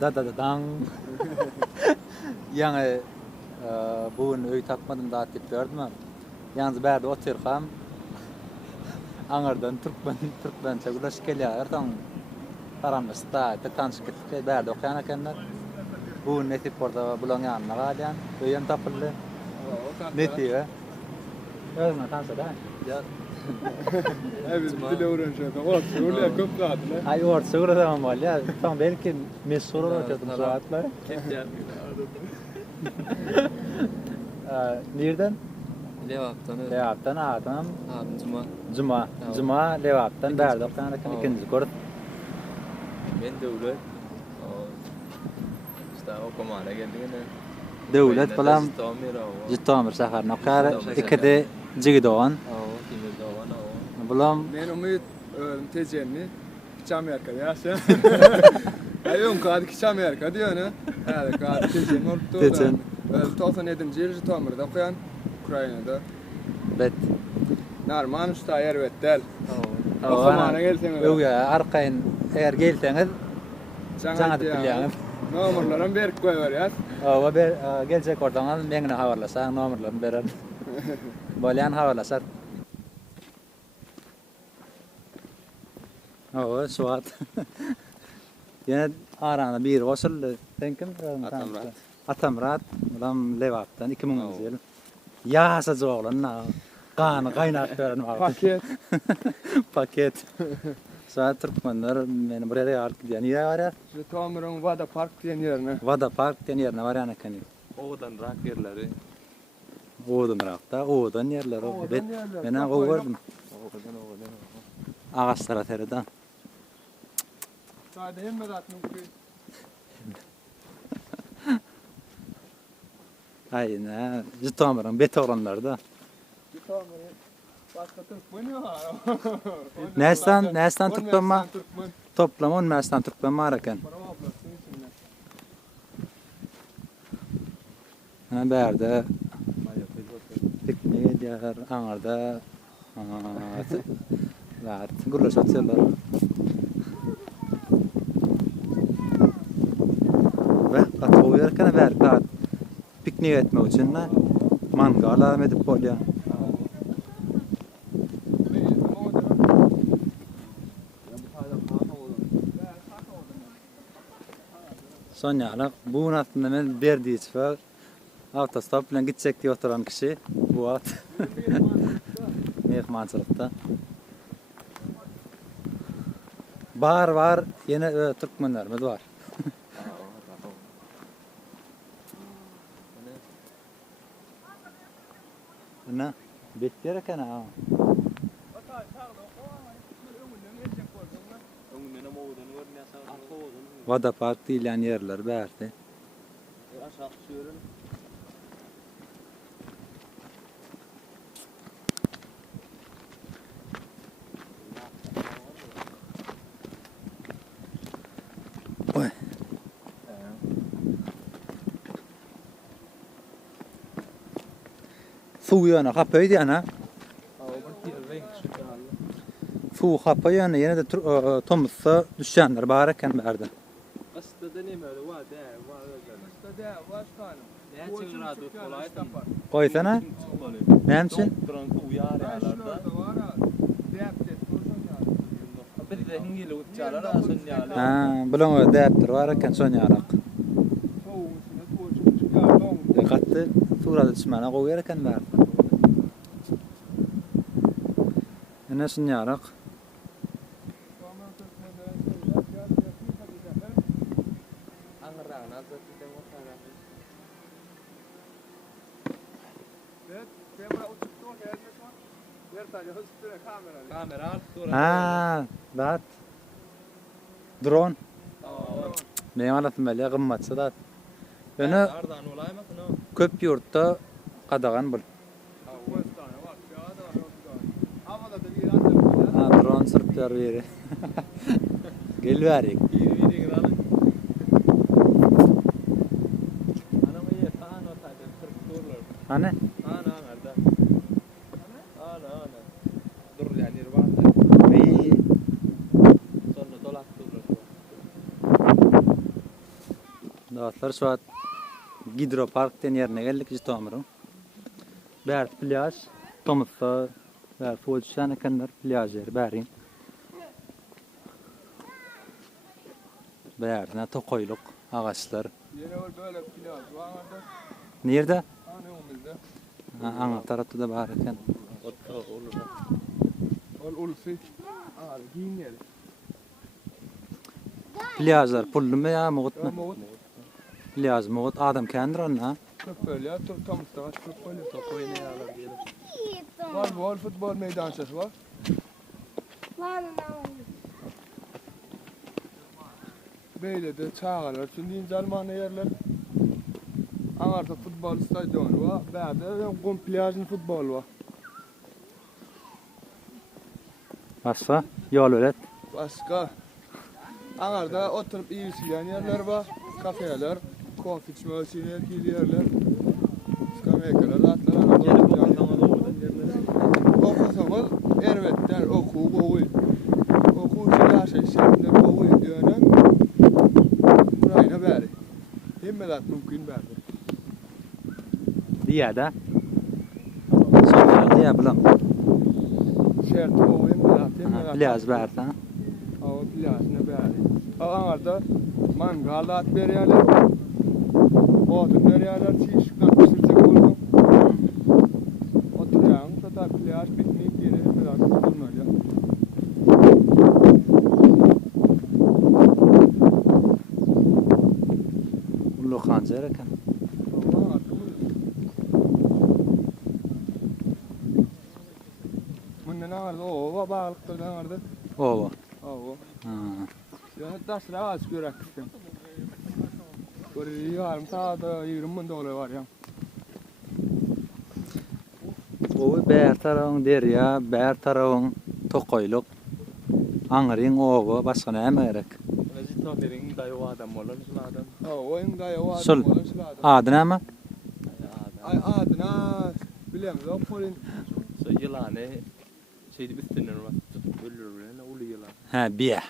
Dan. Yani bugün öý tapmadım da tip berdim. Yalnız bärde oturgam. Aňardan Türkmençe güleş gelýär. Taň Paramysta tanışyp gitdik. Bärde okuyan ekenler. Bugün netip orada bulan ýanyna galýan. Öýen tapyldy. Netibe. Özüne tansa da. Ya. Evet, dil öğreneceğim. Orada köp rahatlar. Ay orta öğrenemem var ya. Tam belki meşhur olacaktım saatler. Nereden? Levap'tan adam. Cuma Levap'tan berdi. Ben ikinci kurt. Men döwlet. İşte okumana geldiğinde. Döwlet bilen Jitomir şäherine okary. Ikide Jigidogan. Bulam Men umyt tejenni Amerika ýaşa. Aýon kady Amerika diýene. Hadi kady tejen ordu. Tejen. 97-nji ýyl Jitomyrda okuyan Ukrainada. bet. Narman usta yer betdel. Okumana gelseňiz. Öýe arkaýyn eger gelseňiz jaňa bilýäňiz. Nomerlaryny berip goýberýär. Owa ber geljek ordaňan meňne habarlasaň nomerlaryny berer. Bolýan habarlasar. Owa suat. Ýene arana bir goşuldy. Sen kim? Atamrat. Bulam Levap'tan 2000-nji ýyl. Ýasa joglanna. Gany gaýnap beren var. Paket. Saat Türkmenler meni buraya ýaryp diýen ýere barýar. Jitomyryň Wada Park diýen ýerine. Wada Park diýen ýerine barýan eken. Oğdan rak yerleri. Oğdanrakda, oğdan ýerler o. Bet mena goýdum. Ağaçlara tereden. Sade hemme zatnyň köy. Ayna, Jitomyryň bet oranlarda. Jitomyry başga Türkmen ýa. Nästan Türkmenma? Toplam 10 mästan Türkmenma eken. Ana bärde piknik edýär, aňarda rahat gürleş atýarlar. Ve gatwy ýerkene bärde piknik etmek üçin mangal edip bolýar. Sonyalar bu natında men berdiýär. Autostop bilen gitsek diýip oturan kişi bu at. Mehmançylykda. Var ýene türkmenlerimiz var. Ne? Betler eken ha. Wada Park diýilen ýerler bärdi. Oy. Suw ýana gapaýdy ana. Suw gapaýany ýene de Tomsa düşýänler bar eken bärdi. Koysana. Näçin? Ha, bulan o däpdir bar eken sonýarak. Gatdy surada düşmäne goýar eken bärdi. Ene sonýarak. Ha, dat. Drone. Men alatym belä gymmatça dat. Öne köp ýurtda gadagan bul. Ha, drone sürtýär beri. Gelbärik. Ana? Ana. Dur yani var. Sonra dolat durur. Dostlar şu an Gidropark den yerine geldik Jitomyryň. Bärt plyaj, Tomutsa we Foçan ekenler plyaj ýeri bäriň. Bärdine tokoýluk, agaçlar. Yine böyle plaj var orada. Nerede? Hani önümüzde. Aňa tarapda da bar eken. Ulfi. Abi giyin yeri. Plyajlar pullumy ýa mugutmy? Moğut. Plyaj mugut adam kendir onda. Köp böyle ya. Tam üstte köp böyle. Top oynaýarlar gelip. Var futbol meydançası var. Böyle de çağırlar. Şimdi Zalman'a yerler. Anarda futbol stadyonu var. Berde kum plajın futbol var. Başga ýol ölet. Başka. Anarda oturup iyisilen yerler var. Kafeler, konfi içme içine yerler. Skameykeler, atlar anarda okusanız ervetler oku. Oku yaşay şeklinde oku diyorlar. Burayına beri. Himmelat mümkün berdi. Diýär-de. Sonra diýär bilen. Şert oku himmelat. Plyaj bärde. Hava plajına beri. Anarda mangal at berýärler. Odun berýärler, çiğişikler pişirjek boldum. Oturýan, şota plaj piknik ýeri himmelat bolmaýar. Ullu kanjar eken. Bundan ağırdı, o bağlıklardan ağırdı. Owa. O. Ha. Ya taşra az görek istedim. Böyle yarım saata 20 bin dolar var ya. Owy bär tarawyň derýa, bär tarawyň tokoýluk. Aňryň owa başga näme gerek? Jitomeryň daýy adam bolan şol adam. O indi o Şol ady näme? Ay adına bilem yok polin. So ýylany şeýdi üstünden bas tutup öldürürler, uly ýylan. Ha, biýe.